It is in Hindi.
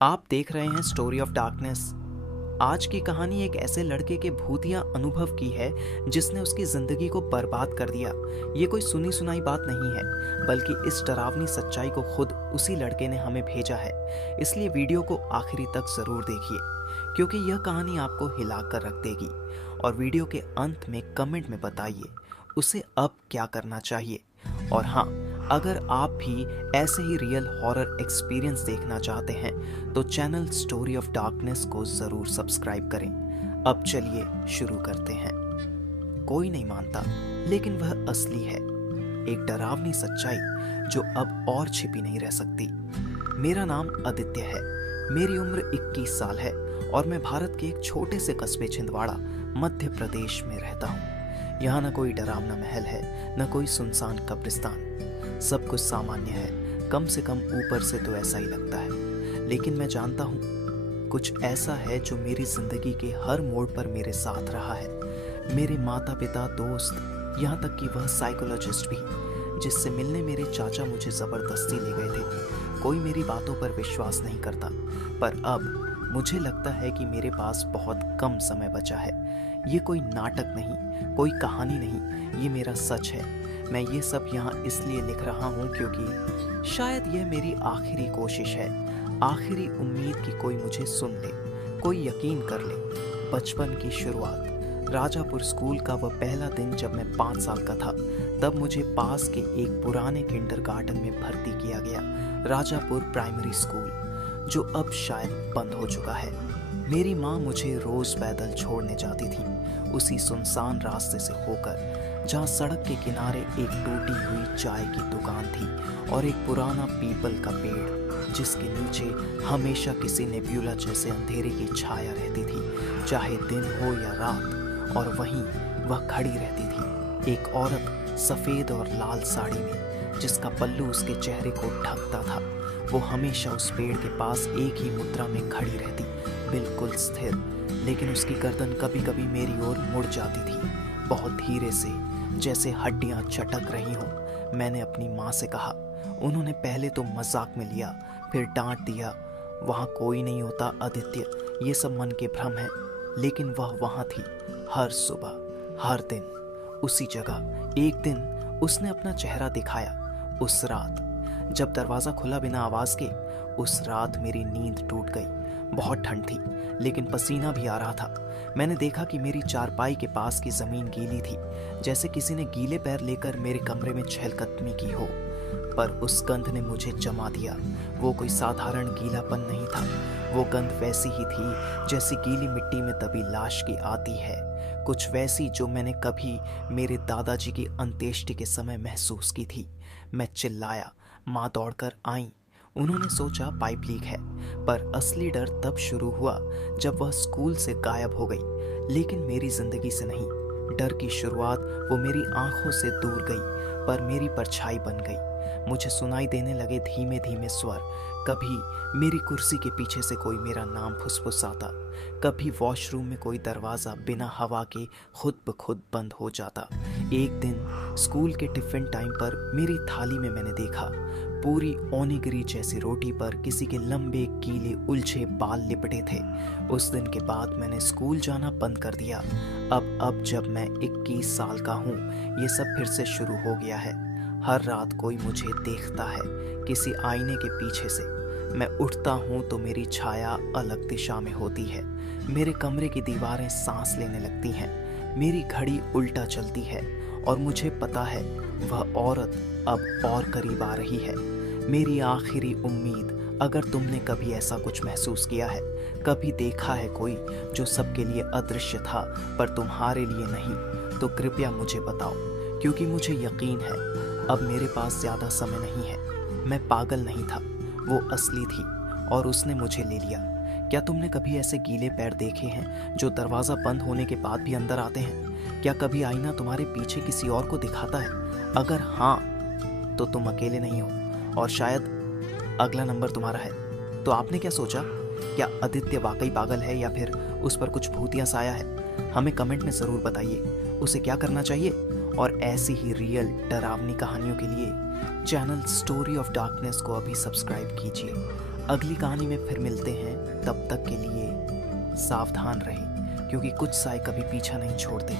आप देख रहे हैं स्टोरी ऑफ डार्कनेस। आज की कहानी एक ऐसे लड़के के भूतिया अनुभव की है जिसने उसकी जिंदगी को बर्बाद कर दिया। ये कोई सुनी सुनाई बात नहीं है, बल्कि इस डरावनी सच्चाई को खुद उसी लड़के ने हमें भेजा है। इसलिए वीडियो को आखिरी तक जरूर देखिए, क्योंकि यह कहानी आपको हिला कर रख देगी। और वीडियो के अंत में कमेंट में बताइए उसे अब क्या करना चाहिए। और हाँ, अगर आप भी ऐसे ही रियल हॉरर एक्सपीरियंस देखना चाहते हैं तो चैनल स्टोरी ऑफ डार्कनेस को ज़रूर सब्सक्राइब करें। अब चलिए शुरू करते हैं। कोई नहीं मानता, लेकिन वह असली है। एक डरावनी सच्चाई जो अब और छिपी नहीं रह सकती। मेरा नाम आदित्य है, मेरी उम्र 21 साल है और मैं भारत के एक छोटे से कस्बे छिंदवाड़ा, मध्य प्रदेश में रहता हूँ। यहाँ न कोई डरावना महल है, न कोई सुनसान कब्रिस्तान। सब कुछ सामान्य है, कम से कम ऊपर से तो ऐसा ही लगता है। लेकिन मैं जानता हूँ कुछ ऐसा है जो मेरी जिंदगी के हर मोड़ पर मेरे साथ रहा है। मेरे माता पिता, दोस्त, यहाँ तक कि वह साइकोलॉजिस्ट भी, जिससे मिलने मेरे चाचा मुझे ज़बरदस्ती ले गए थे। कोई मेरी बातों पर विश्वास नहीं करता, पर अब मुझे लगता है कि मेरे पास बहुत कम समय बचा है। ये कोई नाटक नहीं, कोई कहानी नहीं, ये मेरा सच है। मैं ये सब यहाँ इसलिए लिख रहा हूँ क्योंकि शायद यह मेरी आखिरी कोशिश है, आखिरी उम्मीद कि कोई मुझे सुन ले, कोई यकीन कर ले। बचपन की शुरुआत, राजापुर स्कूल का वह पहला दिन जब मैं 5 साल का था। तब मुझे पास के एक पुराने किंडरगार्टन में भर्ती किया गया, राजापुर प्राइमरी स्कूल, जो अब शायद बंद हो चुका है। मेरी माँ मुझे रोज पैदल छोड़ने जाती थी, उसी सुनसान रास्ते से होकर जहाँ सड़क के किनारे एक टूटी हुई चाय की दुकान थी और एक पुराना पीपल का पेड़, जिसके नीचे हमेशा किसी नेब्यूला जैसे अंधेरे की छाया रहती थी, चाहे दिन हो या रात। और वहीं वह खड़ी रहती थी, एक औरत सफ़ेद और लाल साड़ी में, जिसका पल्लू उसके चेहरे को ढकता था। वो हमेशा उस पेड़ के पास एक ही मुद्रा में खड़ी रहती, बिल्कुल स्थिर, लेकिन उसकी गर्दन कभी कभी मेरी ओर मुड़ जाती थी, बहुत धीरे से, जैसे हड्डियां चटक रही हों। मैंने अपनी माँ से कहा। उन्होंने पहले तो मजाक में लिया, फिर डांट दिया। वहाँ कोई नहीं होता आदित्य, ये सब मन के भ्रम है। लेकिन वह वहाँ थी, हर सुबह, हर दिन, उसी जगह। एक दिन उसने अपना चेहरा दिखाया, उस रात जब दरवाज़ा खुला बिना आवाज़ के। उस रात मेरी नींद टूट गई। बहुत ठंड थी, लेकिन पसीना भी आ रहा था। मैंने देखा कि मेरी चारपाई के पास की ज़मीन गीली थी, जैसे किसी ने गीले पैर लेकर मेरे कमरे में चहलकदमी की हो। पर उस गंध ने मुझे जमा दिया। वो कोई साधारण गीलापन नहीं था, वो गंध वैसी ही थी जैसी गीली मिट्टी में दबी लाश की आती है, कुछ वैसी जो मैंने कभी मेरे दादाजी की अंत्येष्टि के समय महसूस की थी। मैं चिल्लाया, माँ दौड़कर आई। उन्होंने सोचा पाइप लीक है, पर असली डर तब शुरू हुआ जब वह स्कूल से गायब हो गई। लेकिन मेरी जिंदगी से नहीं। डर की शुरुआत वो मेरी आंखों से दूर गई, पर मेरी परछाई बन गई। मुझे सुनाई देने लगे धीमे धीमे स्वर। कभी मेरी कुर्सी के पीछे से कोई मेरा नाम फुसफुसाता, कभी वॉशरूम में कोई दरवाज़ा बिना हवा के खुद ब खुद बंद हो जाता। एक दिन स्कूल के टिफ़िन टाइम पर मेरी थाली में मैंने देखा, पूरी ओनिगिरी जैसी रोटी पर किसी के लंबे गीले उलझे बाल लिपटे थे। उस दिन के बाद मैंने स्कूल जाना बंद कर दिया। अब जब मैं 21 साल का हूँ, ये सब फिर से शुरू हो गया है। हर रात कोई मुझे देखता है, किसी आईने के पीछे से। मैं उठता हूँ तो मेरी छाया अलग दिशा में होती है। मेरे कमरे की दीवारें सांस लेने लगती हैं, मेरी घड़ी उल्टा चलती है और मुझे पता है वह औरत अब और करीब आ रही है। मेरी आखिरी उम्मीद, अगर तुमने कभी ऐसा कुछ महसूस किया है, कभी देखा है कोई जो सबके लिए अदृश्य था पर तुम्हारे लिए नहीं, तो कृपया मुझे बताओ, क्योंकि मुझे यकीन है अब मेरे पास ज़्यादा समय नहीं है। मैं पागल नहीं था, वो असली थी और उसने मुझे ले लिया। क्या तुमने कभी ऐसे गीले पैर देखे हैं जो दरवाज़ा बंद होने के बाद भी अंदर आते हैं? क्या कभी आईना तुम्हारे पीछे किसी और को दिखाता है? अगर हाँ, तो तुम अकेले नहीं हो और शायद अगला नंबर तुम्हारा है। तो आपने क्या सोचा? क्या आदित्य वाकई पागल है या फिर उस पर कुछ भूतिया साया है? हमें कमेंट में ज़रूर बताइए उसे क्या करना चाहिए। और ऐसी ही रियल डरावनी कहानियों के लिए चैनल स्टोरी ऑफ डार्कनेस को अभी सब्सक्राइब कीजिए। अगली कहानी में फिर मिलते हैं। तब तक के लिए सावधान रहें, क्योंकि कुछ साए कभी पीछा नहीं छोड़ते।